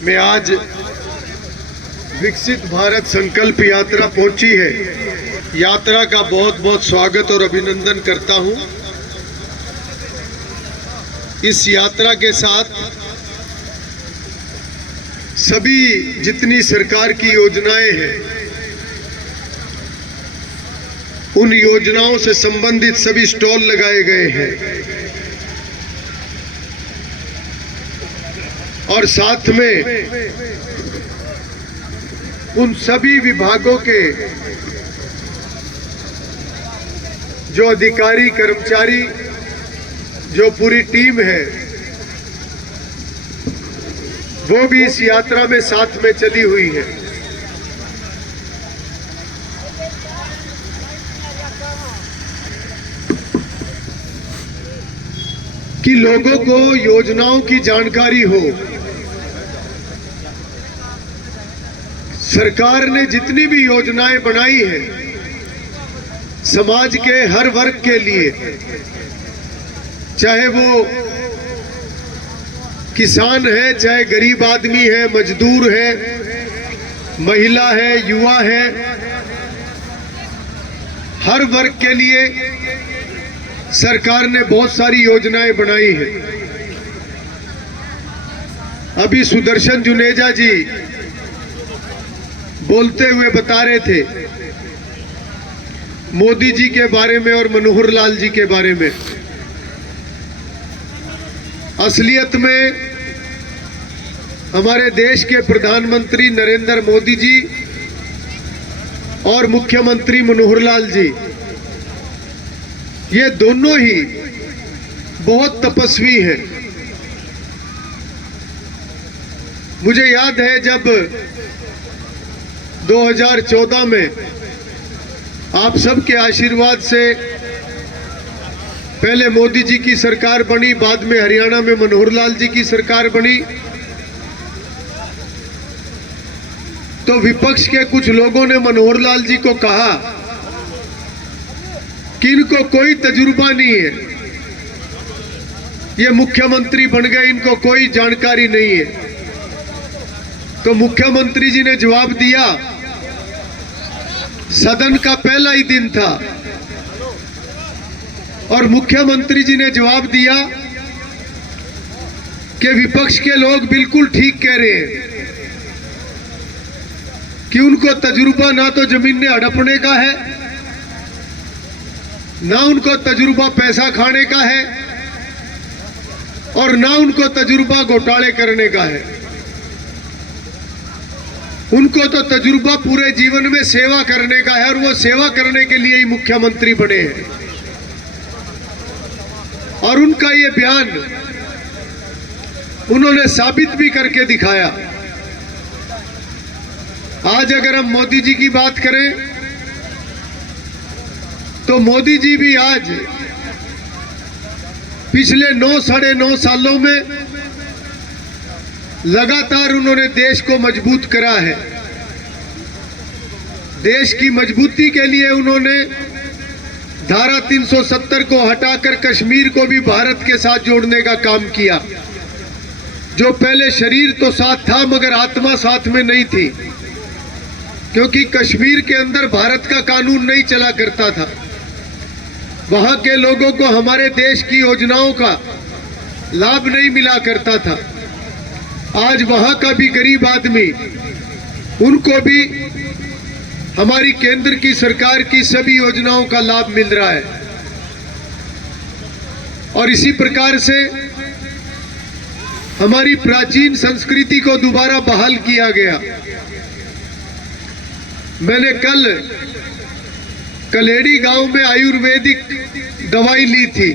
में आज विकसित भारत संकल्प यात्रा पहुंची है। यात्रा का बहुत बहुत स्वागत और अभिनंदन करता हूं। इस यात्रा के साथ सभी जितनी सरकार की योजनाएं हैं, उन योजनाओं से संबंधित सभी स्टॉल लगाए गए हैं और साथ में उन सभी विभागों के जो अधिकारी कर्मचारी, जो पूरी टीम है, वो भी इस यात्रा में साथ में चली हुई है। कि लोगों को योजनाओं की जानकारी हो। सरकार ने जितनी भी योजनाएं बनाई है समाज के हर वर्ग के लिए, चाहे वो किसान है, चाहे गरीब आदमी है, मजदूर है, महिला है, युवा है, हर वर्ग के लिए सरकार ने बहुत सारी योजनाएं बनाई है। अभी सुदर्शन जुनेजा जी बोलते हुए बता रहे थे मोदी जी के बारे में और मनोहर लाल जी के बारे में। असलियत में हमारे देश के प्रधानमंत्री नरेंद्र मोदी जी और मुख्यमंत्री मनोहर लाल जी, ये दोनों ही बहुत तपस्वी हैं। मुझे याद है जब 2014 में आप सबके आशीर्वाद से पहले मोदी जी की सरकार बनी, बाद में हरियाणा में मनोहर लाल जी की सरकार बनी, तो विपक्ष के कुछ लोगों ने मनोहर लाल जी को कहा कि इनको कोई तजुर्बा नहीं है, ये मुख्यमंत्री बन गए, इनको कोई जानकारी नहीं है। तो मुख्यमंत्री जी ने जवाब दिया, सदन का पहला ही दिन था और मुख्यमंत्री जी ने जवाब दिया कि विपक्ष के लोग बिल्कुल ठीक कह रहे हैं कि उनको तजुर्बा ना तो जमीन में हड़पने का है, ना उनको तजुर्बा पैसा खाने का है और ना उनको तजुर्बा घोटाले करने का है। उनको तो तजुर्बा पूरे जीवन में सेवा करने का है और वो सेवा करने के लिए ही मुख्यमंत्री बने हैं। और उनका ये बयान उन्होंने साबित भी करके दिखाया। आज अगर हम मोदी जी की बात करें तो मोदी जी भी आज पिछले 9-9.5 सालों में लगातार उन्होंने देश को मजबूत करा है। देश की मजबूती के लिए उन्होंने धारा 370 को हटाकर कश्मीर को भी भारत के साथ जोड़ने का काम किया। जो पहले शरीर तो साथ था मगर आत्मा साथ में नहीं थी, क्योंकि कश्मीर के अंदर भारत का कानून नहीं चला करता था। वहां के लोगों को हमारे देश की योजनाओं का लाभ नहीं मिला करता था। आज वहां का भी गरीब आदमी, उनको भी हमारी केंद्र की सरकार की सभी योजनाओं का लाभ मिल रहा है। और इसी प्रकार से हमारी प्राचीन संस्कृति को दोबारा बहाल किया गया। मैंने कल कलेड़ी गांव में आयुर्वेदिक दवाई ली थी।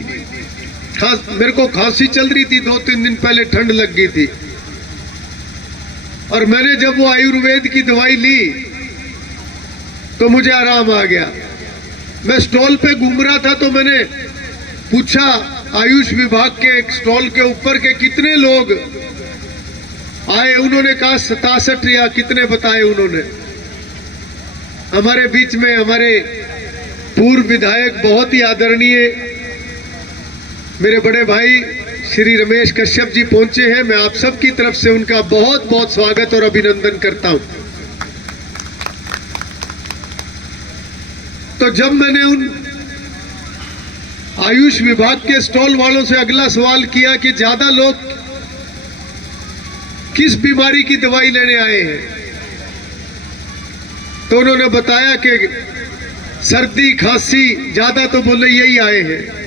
मेरे को खांसी चल रही थी, 2-3 दिन पहले ठंड लग गई थी और मैंने जब वो आयुर्वेद की दवाई ली तो मुझे आराम आ गया। मैं स्टॉल पे घूम रहा था तो मैंने पूछा आयुष विभाग के एक स्टॉल के ऊपर के कितने लोग आए। उन्होंने कहा 67 या कितने बताए उन्होंने। हमारे बीच में हमारे पूर्व विधायक, बहुत ही आदरणीय मेरे बड़े भाई श्री रमेश कश्यप जी पहुंचे हैं। मैं आप सबकी तरफ से उनका बहुत बहुत स्वागत और अभिनंदन करता हूं। तो जब मैंने उन आयुष विभाग के स्टॉल वालों से अगला सवाल किया कि ज्यादा लोग किस बीमारी की दवाई लेने आए हैं, तो उन्होंने बताया कि सर्दी खांसी ज्यादा, तो बोले यही आए हैं।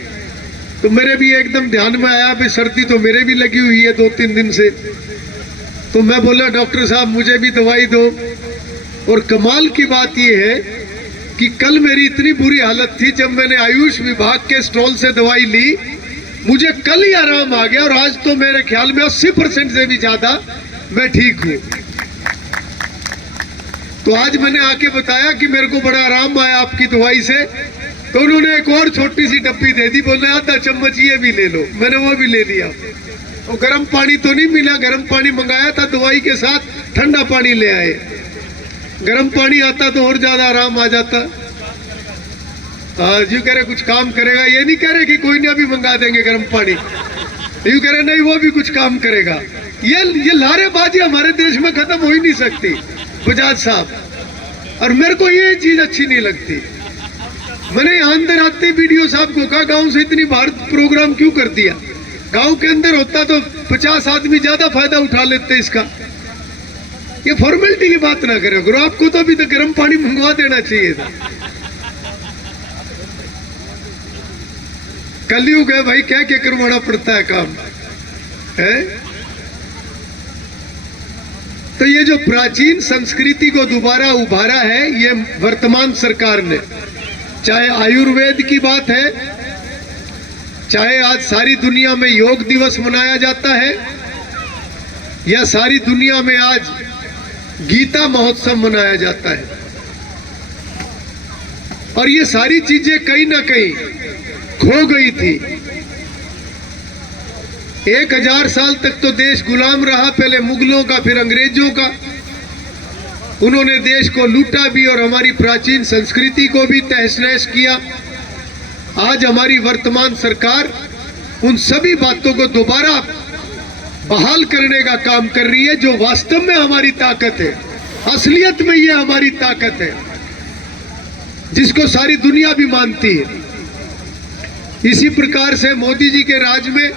तो मेरे भी एकदम ध्यान में आया भी सर्दी तो मेरे भी लगी हुई है 2-3 दिन से। तो मैं बोला डॉक्टर साहब मुझे भी दवाई दो। और कमाल की बात यह है कि कल मेरी इतनी बुरी हालत थी, जब मैंने आयुष विभाग के स्टॉल से दवाई ली मुझे कल ही आराम आ गया, और आज तो मेरे ख्याल में 80% से भी ज्यादा मैं ठीक हूं। तो आज मैंने आके बताया कि मेरे को बड़ा आराम आया आपकी दवाई से, तो उन्होंने एक और छोटी सी डब्बी दे दी, बोले आधा चम्मच ये भी ले लो। मैंने वो भी ले लिया। और गर्म पानी तो नहीं मिला, गर्म पानी मंगाया था दवाई के साथ, ठंडा पानी ले आए। गर्म पानी आता तो और ज्यादा आराम आ जाता। जी कह रहे कुछ काम करेगा, ये नहीं कह रहे कि कोई नहीं अभी मंगा देंगे गर्म पानी, यूं कह रहे नहीं वो भी कुछ काम करेगा। ये लारेबाजी हमारे देश में खत्म हो ही नहीं सकती बजाज साहब। और मेरे को ये चीज अच्छी नहीं लगती। मैंने यहाँ अंदर आते वीडियो साहब को कहा गांव से इतनी बाहर प्रोग्राम क्यों कर दिया, गांव के अंदर होता तो 50 आदमी ज्यादा फायदा उठा लेते इसका। ये फॉर्मेलिटी की बात ना करो गुरु, आपको तो अभी तक गर्म पानी मंगवा देना चाहिए था। कलयुग है भाई, क्या क्या करवाना पड़ता है काम है। तो ये जो प्राचीन संस्कृति को दोबारा उभारा है ये वर्तमान सरकार ने, चाहे आयुर्वेद की बात है, चाहे आज सारी दुनिया में योग दिवस मनाया जाता है, या सारी दुनिया में आज गीता महोत्सव मनाया जाता है। और ये सारी चीजें कहीं ना कहीं खो गई थी। 1000 साल तक तो देश गुलाम रहा, पहले मुगलों का फिर अंग्रेजों का। उन्होंने देश को लूटा भी और हमारी प्राचीन संस्कृति को भी तहस नहस किया। आज हमारी वर्तमान सरकार उन सभी बातों को दोबारा बहाल करने का काम कर रही है, जो वास्तव में हमारी ताकत है। असलियत में ये हमारी ताकत है जिसको सारी दुनिया भी मानती है। इसी प्रकार से मोदी जी के राज में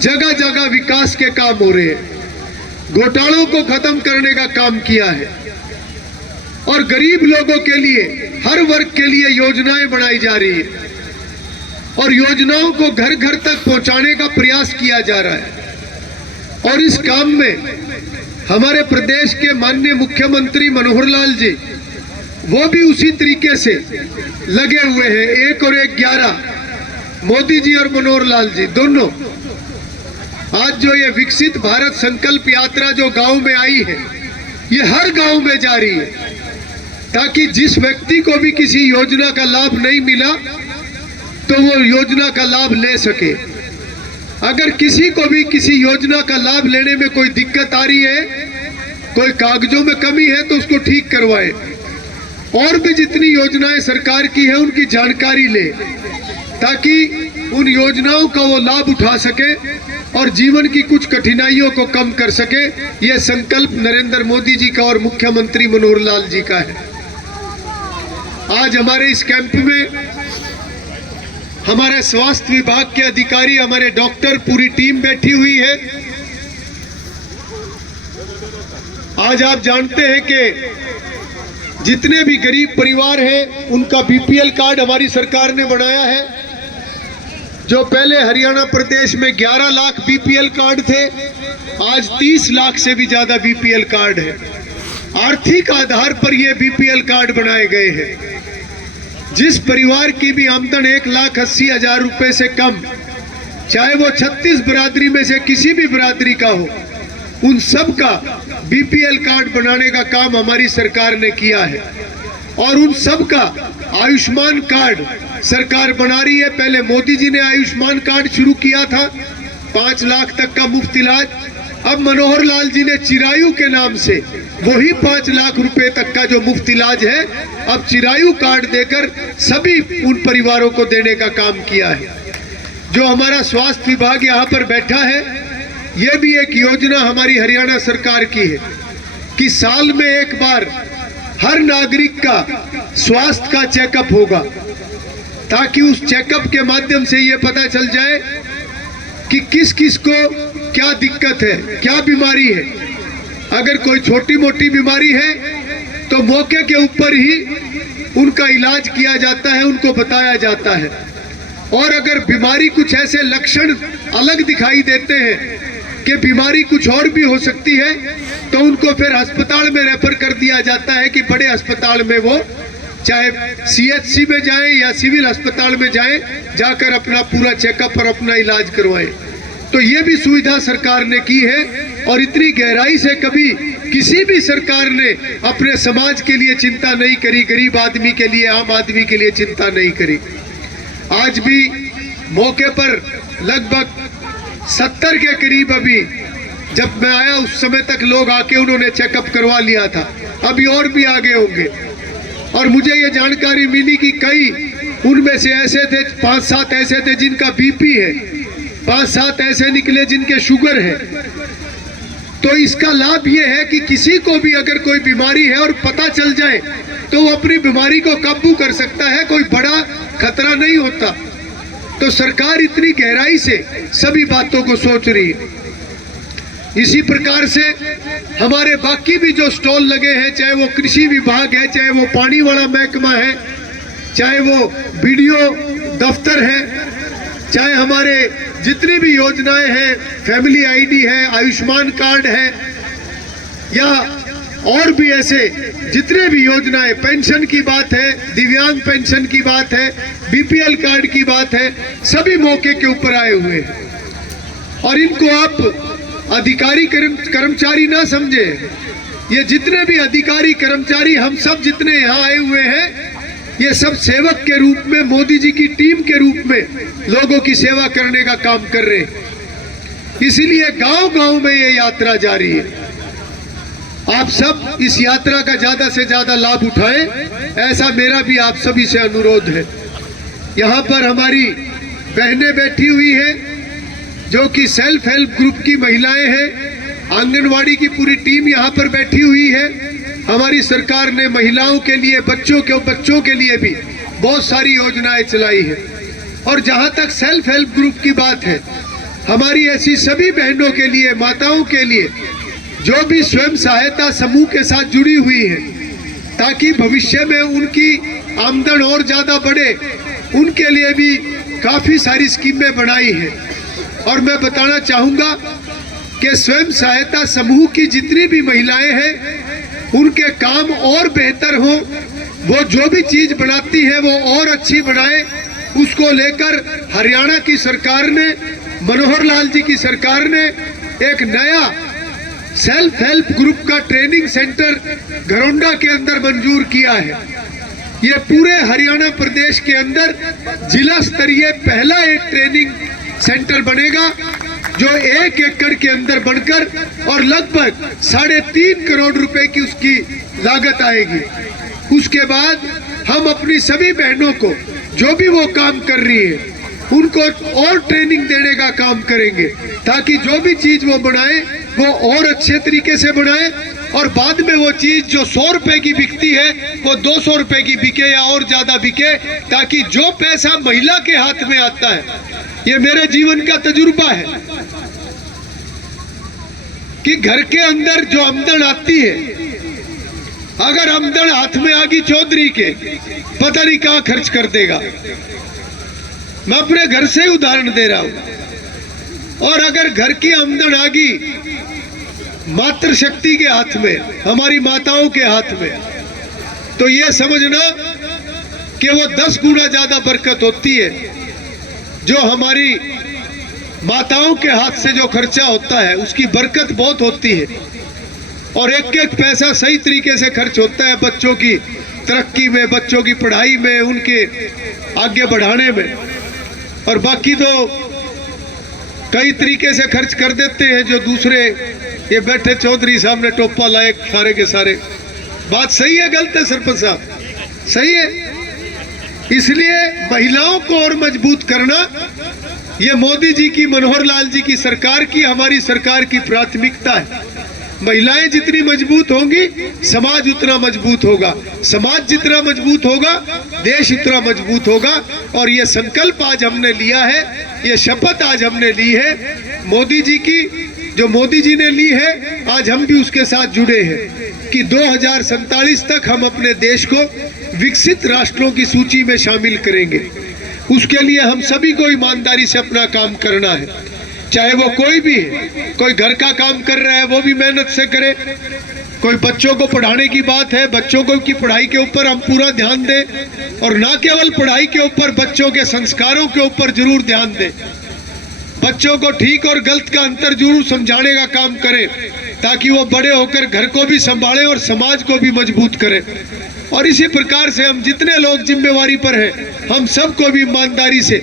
जगह जगह विकास के काम हो रहे हैं, घोटालों को खत्म करने का काम किया है, और गरीब लोगों के लिए, हर वर्ग के लिए योजनाएं बनाई जा रही है, और योजनाओं को घर घर तक पहुंचाने का प्रयास किया जा रहा है। और इस काम में हमारे प्रदेश के माननीय मुख्यमंत्री मनोहर लाल जी, वो भी उसी तरीके से लगे हुए हैं। 1 और 1 11, मोदी जी और मनोहर लाल जी दोनों। आज जो ये विकसित भारत संकल्प यात्रा जो गांव में आई है, ये हर गांव में जा रही है, ताकि जिस व्यक्ति को भी किसी योजना का लाभ नहीं मिला तो वो योजना का लाभ ले सके। अगर किसी को भी किसी योजना का लाभ लेने में कोई दिक्कत आ रही है, कोई कागजों में कमी है, तो उसको ठीक करवाए। और भी जितनी योजनाएं सरकार की है उनकी जानकारी ले, ताकि उन योजनाओं का वो लाभ उठा सके और जीवन की कुछ कठिनाइयों को कम कर सके। यह संकल्प नरेंद्र मोदी जी का और मुख्यमंत्री मनोहर लाल जी का है। आज हमारे इस कैंप में हमारे स्वास्थ्य विभाग के अधिकारी, हमारे डॉक्टर, पूरी टीम बैठी हुई है। आज आप जानते हैं कि जितने भी गरीब परिवार हैं उनका बीपीएल कार्ड हमारी सरकार ने बनाया है। जो पहले हरियाणा प्रदेश में 11 लाख बीपीएल कार्ड थे, आज 30 लाख से भी ज्यादा बीपीएल कार्ड है। आर्थिक आधार पर ये बीपीएल कार्ड बनाए गए हैं। जिस परिवार की भी आमदन 1,80,000 रुपए से कम, चाहे वो 36 बिरादरी में से किसी भी बिरादरी का हो, उन सब का बीपीएल कार्ड बनाने का काम हमारी सरकार ने किया है। और उन सब का आयुष्मान कार्ड सरकार बना रही है। पहले मोदी जी ने आयुष्मान कार्ड शुरू किया था, 5 लाख तक का मुफ्त इलाज। अब मनोहर लाल जी ने चिरायु के नाम से वही 5 लाख रुपए तक का जो मुफ्त इलाज है, अब चिरायु कार्ड देकर सभी उन परिवारों को देने का काम किया है। जो हमारा स्वास्थ्य विभाग यहाँ पर बैठा है, ये भी एक योजना हमारी हरियाणा सरकार की है कि साल में एक बार हर नागरिक का स्वास्थ्य का चेकअप होगा, ताकि उस चेकअप के माध्यम से ये पता चल जाए कि किस किस को क्या दिक्कत है, क्या बीमारी है। अगर कोई छोटी मोटी बीमारी है तो मौके के ऊपर ही उनका इलाज किया जाता है, उनको बताया जाता है। और अगर बीमारी कुछ ऐसे लक्षण अलग दिखाई देते हैं कि बीमारी कुछ और भी हो सकती है, तो उनको फिर अस्पताल में रेफर कर दिया जाता है कि बड़े अस्पताल में वो चाहे सीएचसी में जाएं या सिविल अस्पताल में जाएं, जाकर अपना पूरा चेकअप और अपना इलाज करवाएं। तो ये भी सुविधा सरकार ने की है, और इतनी गहराई से कभी किसी भी सरकार ने अपने समाज के लिए चिंता नहीं करी, गरीब आदमी के लिए, आम आदमी के लिए चिंता नहीं करी। आज भी मौके पर लगभग 70 के करीब, अभी जब मैं आया उस समय तक लोग आके उन्होंने चेकअप करवा लिया था, अभी और भी आगे होंगे। और मुझे ये जानकारी मिली कि कई उनमें से ऐसे थे, 5-7 ऐसे थे जिनका बीपी है, 5-7 ऐसे निकले जिनके शुगर है। तो इसका लाभ ये है कि किसी को भी अगर कोई बीमारी है और पता चल जाए तो वो अपनी बीमारी को काबू कर सकता है, कोई बड़ा खतरा नहीं होता। तो सरकार इतनी गहराई से सभी बातों को सोच रही है। इसी प्रकार से हमारे बाकी भी जो स्टॉल लगे हैं, चाहे वो कृषि विभाग है, चाहे वो पानी वाला महकमा है, चाहे वो बीडीओ दफ्तर है, चाहे हमारे जितनी भी योजनाएं हैं, फैमिली आईडी है, आयुष्मान कार्ड है, या और भी ऐसे जितने भी योजनाएं, पेंशन की बात है, दिव्यांग पेंशन की बात है, बीपीएल कार्ड की बात है, सभी मौके के ऊपर आए हुए हैं। और इनको आप अधिकारी कर्मचारी ना समझे, ये जितने भी अधिकारी कर्मचारी हम सब जितने यहाँ आए हुए हैं, ये सब सेवक के रूप में, मोदी जी की टीम के रूप में लोगों की सेवा करने का काम कर रहे हैं। इसीलिए गांव-गांव में ये यात्रा जारी है। आप सब इस यात्रा का ज्यादा से ज्यादा लाभ उठाएं, ऐसा मेरा भी आप सभी से अनुरोध है। यहाँ पर हमारी बहनें बैठी हुई हैं जो कि सेल्फ हेल्प ग्रुप की महिलाएं हैं, आंगनवाड़ी की पूरी टीम यहाँ पर बैठी हुई है। हमारी सरकार ने महिलाओं के लिए, बच्चों के लिए भी बहुत सारी योजनाएं चलाई है। और जहाँ तक सेल्फ हेल्प ग्रुप की बात है, हमारी ऐसी सभी बहनों के लिए, माताओं के लिए जो भी स्वयं सहायता समूह के साथ जुड़ी हुई है, ताकि भविष्य में उनकी आमदन और ज्यादा बढ़े, उनके लिए भी काफी सारी स्कीमें बनाई है। और मैं बताना चाहूँगा कि स्वयं सहायता समूह की जितनी भी महिलाएं हैं, उनके काम और बेहतर हो, वो जो भी चीज बनाती है वो और अच्छी बनाए, उसको लेकर हरियाणा की सरकार ने, मनोहर लाल जी की सरकार ने एक नया सेल्फ हेल्प ग्रुप का ट्रेनिंग सेंटर घरोंडा के अंदर मंजूर किया है। ये पूरे हरियाणा प्रदेश के अंदर जिला स्तरीय पहला एक ट्रेनिंग सेंटर बनेगा, जो 1 एकड़ के अंदर बनकर और लगभग 3.5 करोड़ रुपए की उसकी लागत आएगी। उसके बाद हम अपनी सभी बहनों को जो भी वो काम कर रही है, उनको और ट्रेनिंग देने का काम करेंगे, ताकि जो भी चीज वो बनाए वो और अच्छे तरीके से बनाए, और बाद में वो चीज जो 100 रुपए की बिकती है वो 200 रुपए की बिके या और ज्यादा बिके, ताकि जो पैसा महिला के हाथ में आता है, ये मेरे जीवन का तजुर्बा है कि घर के अंदर जो आमदन आती है, अगर आमदन हाथ में आ गई चौधरी के, पता नहीं कहां खर्च कर देगा। मैं अपने घर से ही उदाहरण दे रहा हूं। और अगर घर की आमदन आ गई मातृशक्ति के हाथ में, हमारी माताओं के हाथ में, तो ये समझना कि वो 10 गुना ज्यादा बरकत होती है। जो हमारी माताओं के हाथ से जो खर्चा होता है, उसकी बरकत बहुत होती है, और एक एक पैसा सही तरीके से खर्च होता है बच्चों की तरक्की में, बच्चों की पढ़ाई में, उनके आगे बढ़ाने में। और बाकी तो कई तरीके से खर्च कर देते हैं जो दूसरे, ये बैठे चौधरी साहब ने टोपा लाए सारे के सारे। बात सही है गलत है सरपंच साहब? सही है। इसलिए महिलाओं को और मजबूत करना ये मोदी जी की, मनोहर लाल जी की सरकार की, हमारी सरकार की प्राथमिकता है। महिलाएं जितनी मजबूत होंगी समाज उतना मजबूत होगा, समाज जितना मजबूत होगा देश उतना मजबूत होगा। और ये संकल्प आज हमने लिया है, ये शपथ आज हमने ली है मोदी जी की, जो मोदी जी ने ली है, आज हम भी उसके साथ जुड़े हैं कि 2047 तक हम अपने देश को विकसित राष्ट्रों की सूची में शामिल करेंगे। उसके लिए हम सभी को ईमानदारी से अपना काम करना है, चाहे वो कोई भी है। कोई घर का काम कर रहा है वो भी मेहनत से करे, कोई बच्चों को पढ़ाने की बात है, बच्चों को की पढ़ाई के ऊपर हम पूरा ध्यान दें, और ना केवल पढ़ाई के ऊपर, बच्चों के संस्कारों के ऊपर जरूर ध्यान दें। बच्चों को ठीक और गलत का अंतर जरूर समझाने का काम करें, ताकि वो बड़े होकर घर को भी संभालें और समाज को भी मजबूत करें। और इसी प्रकार से हम जितने लोग जिम्मेवारी पर हैं, हम सबको भी ईमानदारी से,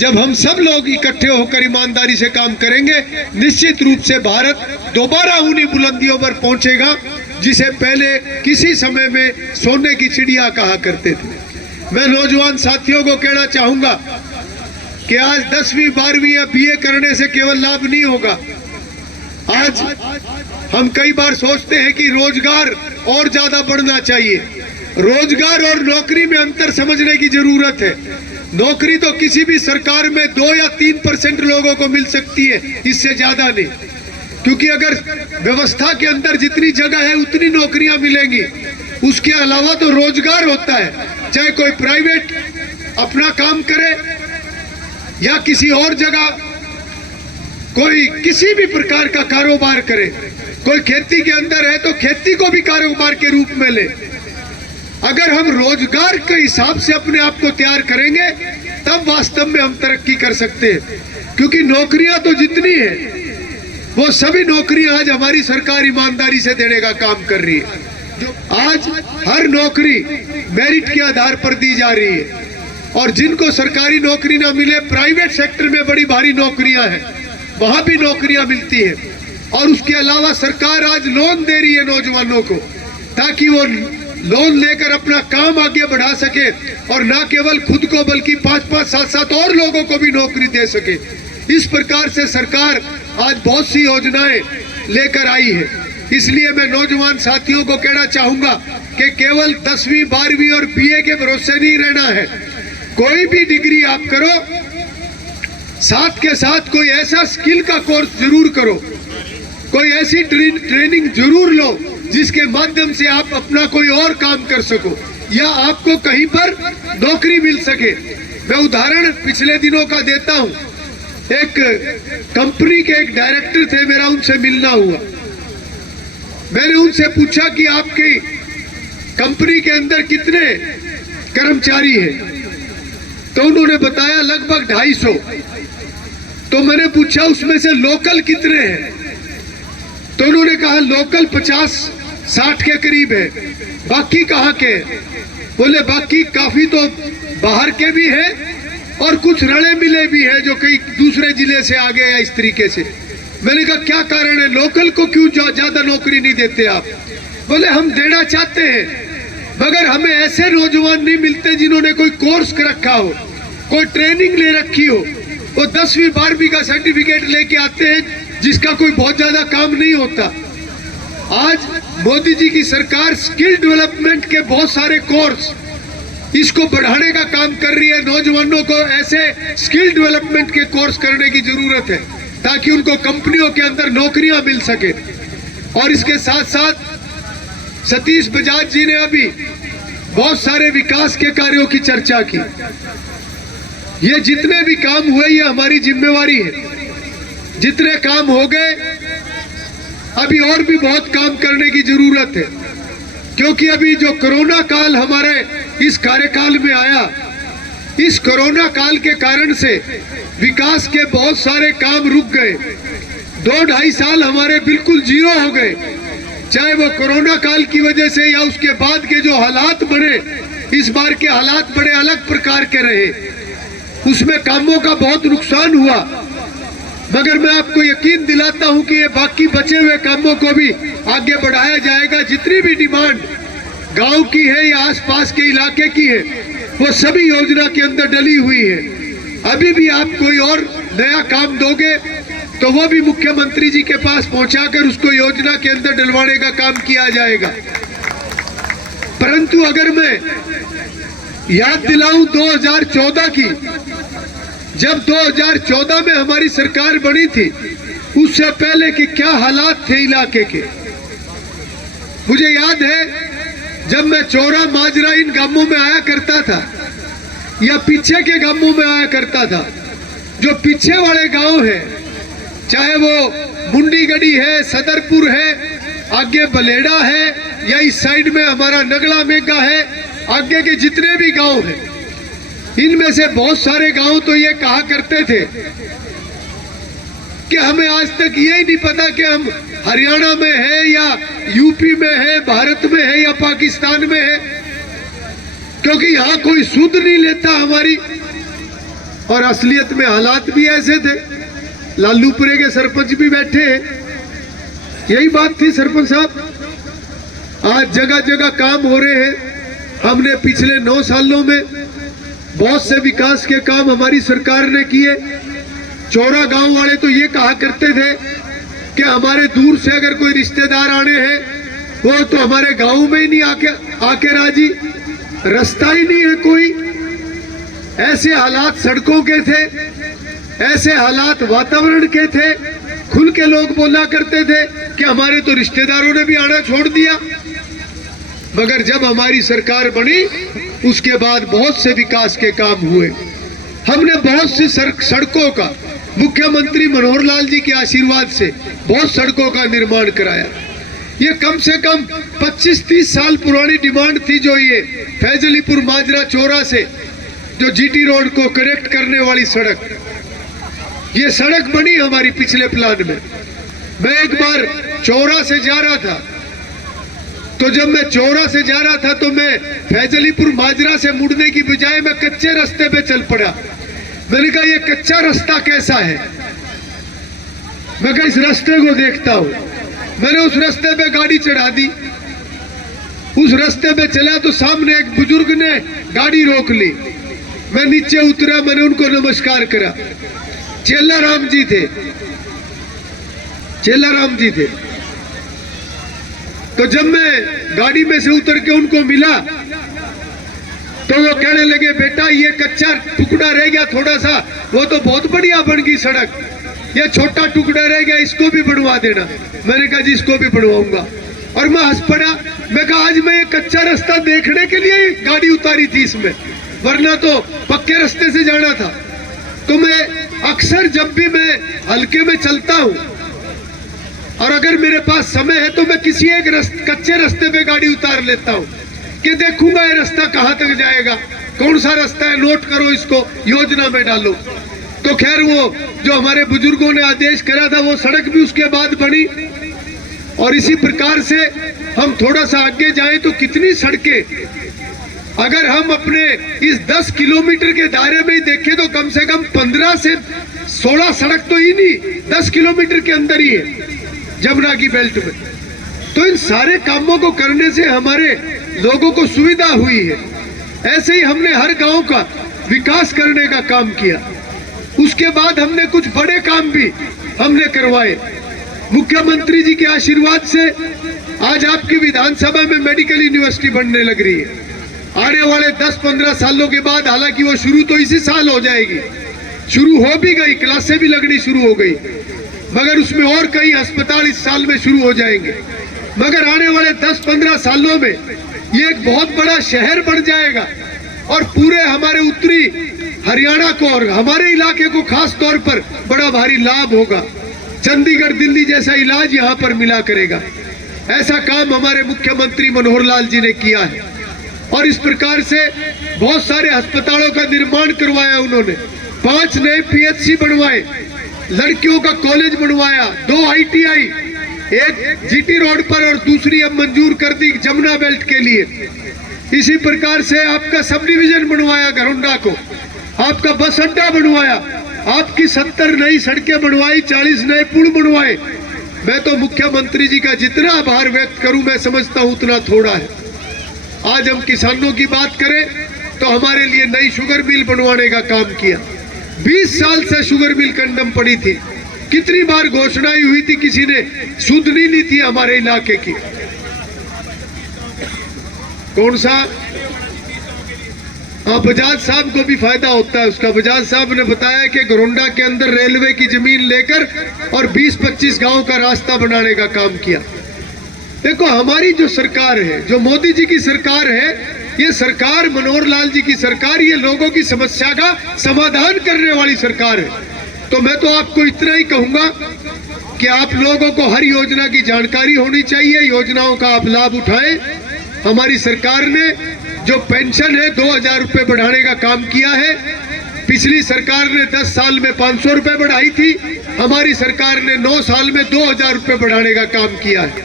जब हम सब लोग इकट्ठे होकर ईमानदारी से काम करेंगे, निश्चित रूप से भारत दोबारा उन्हीं बुलंदियों पर पहुंचेगा जिसे पहले किसी समय में सोने की चिड़िया कहा करते थे। मैं नौजवान साथियों को कहना चाहूंगा कि आज 10वीं 12वीं या BA करने से केवल लाभ नहीं होगा। आज हम कई बार सोचते हैं कि रोजगार और ज्यादा बढ़ना चाहिए। रोजगार और नौकरी में अंतर समझने की जरूरत है। नौकरी तो किसी भी सरकार में 2 या 3% लोगों को मिल सकती है, इससे ज्यादा नहीं, क्योंकि अगर व्यवस्था के अंदर जितनी जगह है उतनी नौकरियां मिलेंगी। उसके अलावा तो रोजगार होता है, चाहे कोई प्राइवेट अपना काम करे या किसी और जगह कोई किसी भी प्रकार का कारोबार करे। कोई खेती के अंदर है तो खेती को भी कारोबार के रूप में ले। अगर हम रोजगार के हिसाब से अपने आप को तैयार करेंगे तब वास्तव में हम तरक्की कर सकते हैं, क्योंकि नौकरियां तो जितनी है वो सभी नौकरियां आज हमारी सरकार ईमानदारी से देने का काम कर रही है। जो आज हर नौकरी मेरिट के आधार पर दी जा रही है, और जिनको सरकारी नौकरी ना मिले, प्राइवेट सेक्टर में बड़ी भारी नौकरियां हैं, वहां भी नौकरियां मिलती है। और उसके अलावा सरकार आज लोन दे रही है नौजवानों को, ताकि वो लोन लेकर अपना काम आगे बढ़ा सके, और ना केवल खुद को बल्कि 5-5, 7-7 और लोगों को भी नौकरी दे सके। इस प्रकार से सरकार आज बहुत सी योजनाएं लेकर आई है। इसलिए मैं नौजवान साथियों को कहना चाहूंगा कि केवल 10वीं 12वीं और BA के भरोसे नहीं रहना है। कोई भी डिग्री आप करो, साथ के साथ कोई ऐसा स्किल का कोर्स जरूर करो, कोई ऐसी ट्रेनिंग जरूर लो जिसके माध्यम से आप अपना कोई और काम कर सको या आपको कहीं पर नौकरी मिल सके। मैं उदाहरण पिछले दिनों का देता हूं। एक कंपनी के एक डायरेक्टर थे, मेरा उनसे मिलना हुआ। मैंने उनसे पूछा कि आपकी कंपनी के अंदर कितने कर्मचारी हैं, तो उन्होंने बताया लगभग 250। तो मैंने पूछा उसमें से लोकल कितने हैं, तो उन्होंने कहा लोकल 50-60 के करीब है। बाकी कहाँ के? बोले बाकी काफी तो बाहर के भी हैं और कुछ रले मिले भी हैं जो कई दूसरे जिले से आ गए या इस तरीके से। मैंने कहा क्या कारण है, लोकल को क्यों ज्यादा नौकरी नहीं देते आप? बोले हम देना चाहते हैं, मगर हमें ऐसे नौजवान नहीं मिलते जिन्होंने कोई कोर्स कर रखा हो, कोई ट्रेनिंग ले रखी हो। वो 10वीं 12वीं का सर्टिफिकेट लेके आते हैं जिसका कोई बहुत ज्यादा काम नहीं होता। आज मोदी जी की सरकार स्किल डेवलपमेंट के बहुत सारे कोर्स इसको बढ़ाने का काम कर रही है। नौजवानों को ऐसे स्किल डेवलपमेंट के कोर्स करने की जरूरत है ताकि उनको कंपनियों के अंदर नौकरियां मिल सके। और इसके साथ साथ सतीश बजाज जी ने अभी बहुत सारे विकास के कार्यों की चर्चा की। ये जितने भी काम हुए ये हमारी जिम्मेवारी है। जितने काम हो गए अभी और भी बहुत काम करने की जरूरत है, क्योंकि अभी जो कोरोना काल हमारे इस कार्यकाल में आया, इस कोरोना काल के कारण से विकास के बहुत सारे काम रुक गए। 2-2.5 साल हमारे बिल्कुल जीरो हो गए, चाहे वो कोरोना काल की वजह से या उसके बाद के जो हालात बने। इस बार के हालात बड़े अलग प्रकार के रहे, उसमें कामों का बहुत नुकसान हुआ। मगर मैं आपको यकीन दिलाता हूं कि ये बाकी बचे हुए कामों को भी आगे बढ़ाया जाएगा। जितनी भी डिमांड गांव की है या आसपास के इलाके की है, वो सभी योजना के अंदर डली हुई है। अभी भी आप कोई और नया काम दोगे तो वो भी मुख्यमंत्री जी के पास पहुंचाकर उसको योजना के अंदर डलवाने का काम किया जाएगा। परंतु अगर मैं याद दिलाऊं 2014 की, जब 2014 में हमारी सरकार बनी थी, उससे पहले कि क्या हालात थे इलाके के। मुझे याद है जब मैं चौरा माजरा इन गांवों में आया करता था या पीछे के गांवों में आया करता था, जो पीछे वाले गांव हैं, चाहे वो मुंडीगढ़ी है, सदरपुर है, आगे बलेड़ा है, या इस साइड में हमारा नगला मेगा है, आगे के जितने भी गांव हैं, इनमें से बहुत सारे गांव तो ये कहा करते थे कि हमें आज तक यही नहीं पता कि हम हरियाणा में है या यूपी में है, भारत में है या पाकिस्तान में है, क्योंकि यहाँ कोई सुध नहीं लेता हमारी। और असलियत में हालात भी ऐसे थे। लालूपुरे के सरपंच भी बैठे हैं, यही बात थी सरपंच साहब। आज जगह जगह काम हो रहे हैं। हमने पिछले 9 सालों में बहुत से विकास के काम हमारी सरकार ने किए। चौरा गांव वाले तो ये कहा करते थे कि हमारे दूर से अगर कोई रिश्तेदार आने हैं वो तो हमारे गांव में ही नहीं आके राजी, रास्ता ही नहीं है कोई। ऐसे हालात सड़कों के थे, ऐसे हालात वातावरण के थे। खुल के लोग बोला करते थे कि हमारे तो रिश्तेदारों ने भी आना छोड़ दिया। मगर जब हमारी सरकार बनी उसके बाद बहुत से विकास के काम हुए। हमने बहुत सी सड़कों का, मुख्यमंत्री मनोहर लाल जी के आशीर्वाद से बहुत सड़कों का निर्माण कराया। ये कम से कम 25-30 साल पुरानी डिमांड थी, जो ये फैजलीपुर माजरा चौरा से जो जीटी रोड को कनेक्ट करने वाली सड़क, ये सड़क बनी हमारी पिछले प्लान में। मैं एक बार चौरा से जा रहा था, तो जब मैं चौरा से जा रहा था तो मैं फैजलीपुर माजरा से मुड़ने की बजाय मैं कच्चे रास्ते पे चल पड़ा। मैंने कहा ये कच्चा रास्ता कैसा है, मैं कहा इस रास्ते को देखता हूं। मैंने उस रास्ते पे गाड़ी चढ़ा दी, उस रास्ते पे चला तो सामने एक बुजुर्ग ने गाड़ी रोक ली। मैं नीचे उतरा, मैंने उनको नमस्कार करा। चेला राम जी थे, चेला राम जी थे। तो जब मैं गाड़ी में से उतर के उनको मिला तो वो कहने लगे, बेटा ये कच्चा टुकड़ा रह गया थोड़ा सा, वो तो बहुत बढ़िया बन गई सड़क, ये छोटा टुकड़ा रह गया, इसको भी बनवा देना। मैंने कहा जी इसको भी बनवाऊंगा। और मैं हंस पड़ा। मैं कहा आज मैं ये कच्चा रास्ता देखने के लिए गाड़ी उतारी थी इसमें, वरना तो पक्के रास्ते से जाना था। तो मैं अक्सर जब भी मैं हल्के में चलता हूं और अगर मेरे पास समय है तो मैं किसी एक कच्चे रास्ते पे गाड़ी उतार लेता हूं कि देखूंगा ये रास्ता कहां तक जाएगा, कौन सा रास्ता है, नोट करो इसको, योजना में डालो। तो खैर वो जो हमारे बुजुर्गों ने आदेश करा था वो सड़क भी उसके बाद बनी। और इसी प्रकार से हम थोड़ा सा आगे जाएं तो कितनी सड़कें, अगर हम अपने इस 10 किलोमीटर के दायरे में ही देखें तो कम से कम 15 से 16 सड़क तो ही नहीं 10 किलोमीटर के अंदर ही है जमुना की बेल्ट में। तो इन सारे कामों को करने से हमारे लोगों को सुविधा हुई है। ऐसे ही हमने हर गांव का विकास करने का काम किया। उसके बाद हमने कुछ बड़े काम भी हमने करवाए। मुख्यमंत्री जी के आशीर्वाद से आज आपकी विधानसभा में मेडिकल यूनिवर्सिटी बनने लग रही है। आने वाले 10-15 सालों के बाद, हालांकि वो शुरू तो इसी साल हो जाएगी, शुरू हो भी गई, क्लासें भी लगनी शुरू हो गई, मगर उसमें और कई अस्पताल इस साल में शुरू हो जाएंगे। मगर आने वाले 10-15 सालों में ये एक बहुत बड़ा शहर बन जाएगा और पूरे हमारे उत्तरी हरियाणा को और हमारे इलाके को खास तौर पर बड़ा भारी लाभ होगा। चंडीगढ़, दिल्ली जैसा इलाज यहाँ पर मिला करेगा। ऐसा काम हमारे मुख्यमंत्री मनोहर लाल जी ने किया है। और इस प्रकार से बहुत सारे अस्पतालों का निर्माण करवाया उन्होंने। 5 नए PHC बनवाए, लड़कियों का कॉलेज बनवाया, 2 ITI, एक GT रोड पर और दूसरी अब मंजूर कर दी जमुना बेल्ट के लिए। इसी प्रकार से आपका सब डिवीजन बनवाया घरौंडा को, आपका बस अड्डा बनवाया, आपकी 70 नई सड़कें बनवाई, 40 नए पुल बनवाए। मैं तो मुख्यमंत्री जी का जितना आभार व्यक्त करूं मैं समझता हूं उतना थोड़ा है। आज हम किसानों की बात करें तो हमारे लिए नई शुगर मिल बनवाने का काम किया, 20 साल से शुगर मिल कंडम पड़ी थी। कितनी बार घोषणाएं हुई थी, किसी ने सुध नहीं ली थी हमारे इलाके की। कौन सा? हाँ, बजाज साहब को भी फायदा होता है उसका। बजाज साहब ने बताया कि गोरंडा के अंदर रेलवे की जमीन लेकर और 20-25 गांव का रास्ता बनाने का काम किया। देखो, हमारी जो सरकार है, जो मोदी जी की सरकार है, ये सरकार, मनोहर लाल जी की सरकार, ये लोगों की समस्या का समाधान करने वाली सरकार है। तो मैं तो आपको इतना ही कहूंगा कि आप लोगों को हर योजना की जानकारी होनी चाहिए, योजनाओं का आप लाभ उठाएं। हमारी सरकार ने जो पेंशन है 2000 रुपए बढ़ाने का काम किया है। पिछली सरकार ने 10 साल में 500 रुपए बढ़ाई थी, हमारी सरकार ने 9 साल में 2000 रुपए बढ़ाने का काम किया है।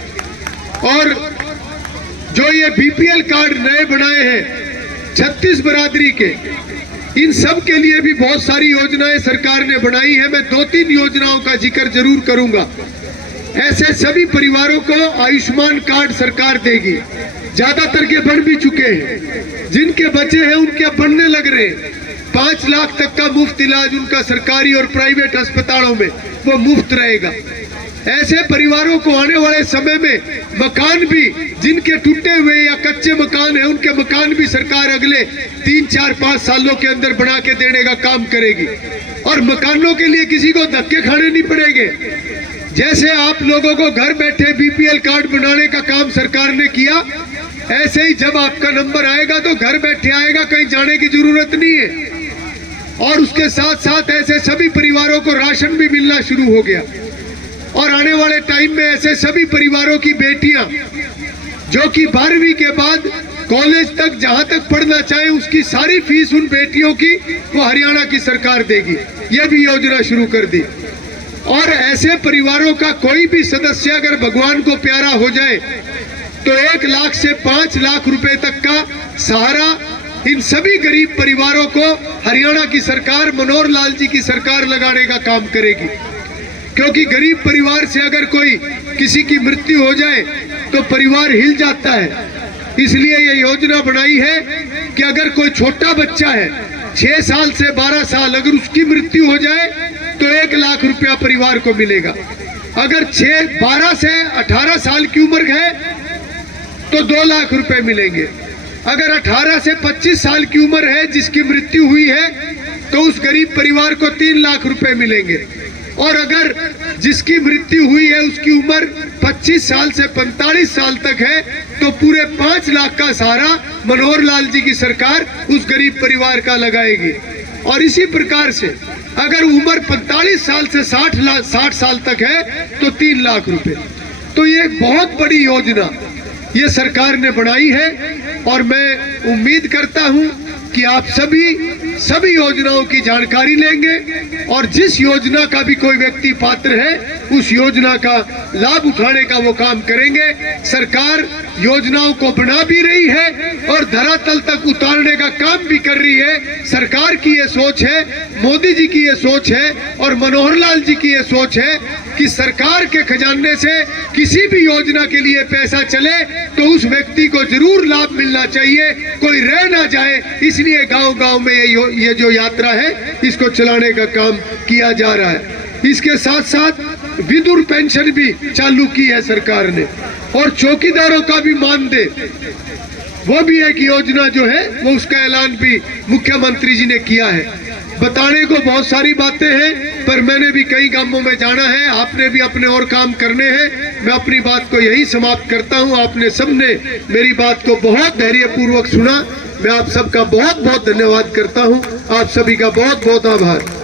और जो ये बीपीएल कार्ड नए बनाए हैं 36 बरादरी के, इन सब के लिए भी बहुत सारी योजनाएं सरकार ने बनाई है। मैं 2-3 योजनाओं का जिक्र जरूर करूंगा। ऐसे सभी परिवारों को आयुष्मान कार्ड सरकार देगी। ज्यादातर के बन भी चुके हैं, जिनके बचे हैं उनके बनने लग रहे हैं। 5 लाख तक का मुफ्त इलाज उनका सरकारी और प्राइवेट अस्पतालों में वो मुफ्त रहेगा। ऐसे परिवारों को आने वाले समय में मकान भी, जिनके टूटे हुए या कच्चे मकान हैं, उनके मकान भी सरकार अगले 3-4-5 सालों के अंदर बना के देने का काम करेगी। और मकानों के लिए किसी को धक्के खाने नहीं पड़ेंगे। जैसे आप लोगों को घर बैठे बीपीएल कार्ड बनाने का काम सरकार ने किया, ऐसे ही जब आपका नंबर आएगा तो घर बैठे आएगा, कहीं जाने की जरूरत नहीं है। और उसके साथ साथ ऐसे सभी परिवारों को राशन भी मिलना शुरू हो गया। और आने वाले टाइम में ऐसे सभी परिवारों की बेटियां जो कि 12वीं के बाद कॉलेज तक जहां तक पढ़ना चाहे, उसकी सारी फीस उन बेटियों की वो हरियाणा की सरकार देगी। यह भी योजना शुरू कर दी। और ऐसे परिवारों का कोई भी सदस्य अगर भगवान को प्यारा हो जाए तो 1 लाख से 5 लाख रुपए तक का सहारा इन सभी गरीब परिवारों को हरियाणा की सरकार, मनोहर लाल जी की सरकार लगाने का काम करेगी। क्योंकि गरीब परिवार से अगर कोई किसी की मृत्यु हो जाए तो परिवार हिल जाता है। इसलिए ये योजना बनाई है कि अगर कोई छोटा बच्चा है 6 साल से 12 साल, अगर उसकी मृत्यु हो जाए तो 1 लाख रुपया परिवार को मिलेगा। अगर 12 से 18 साल की उम्र है तो 2 लाख रुपए मिलेंगे। अगर 18 से 25 साल की उम्र है जिसकी मृत्यु हुई है तो उस गरीब परिवार को 3 लाख रुपए मिलेंगे। और अगर जिसकी मृत्यु हुई है उसकी उम्र 25 साल से 45 साल तक है तो पूरे 5 लाख का सहारा मनोहर लाल जी की सरकार उस गरीब परिवार का लगाएगी। और इसी प्रकार से अगर उम्र 45 साल से 60 साल तक है तो 3 लाख रुपए। तो ये बहुत बड़ी योजना ये सरकार ने बनाई है। और मैं उम्मीद करता हूं कि आप सभी योजनाओं की जानकारी लेंगे और जिस योजना का भी कोई व्यक्ति पात्र है उस योजना का लाभ उठाने का वो काम करेंगे। सरकार योजनाओं को बना भी रही है और धरातल तक उतारने का काम भी कर रही है। सरकार की ये सोच है, मोदी जी की ये सोच है और मनोहर लाल जी की ये सोच है कि सरकार के खजाने से किसी भी योजना के लिए पैसा चले तो उस व्यक्ति को जरूर लाभ मिलना चाहिए, कोई रह ना जाए। इसलिए गांव-गांव में ये जो यात्रा है इसको चलाने का काम किया जा रहा है। इसके साथ साथ विधुर पेंशन भी चालू की है सरकार ने और चौकीदारों का भी मानदेय, वो भी एक योजना जो है वो उसका ऐलान भी मुख्यमंत्री जी ने किया है। बताने को बहुत सारी बातें हैं पर मैंने भी कई गांवों में जाना है, आपने भी अपने और काम करने हैं। मैं अपनी बात को यही समाप्त करता हूं। आपने सबने मेरी बात को बहुत धैर्यपूर्वक सुना। मैं आप सबका बहुत बहुत धन्यवाद करता हूं। आप सभी का बहुत बहुत आभार।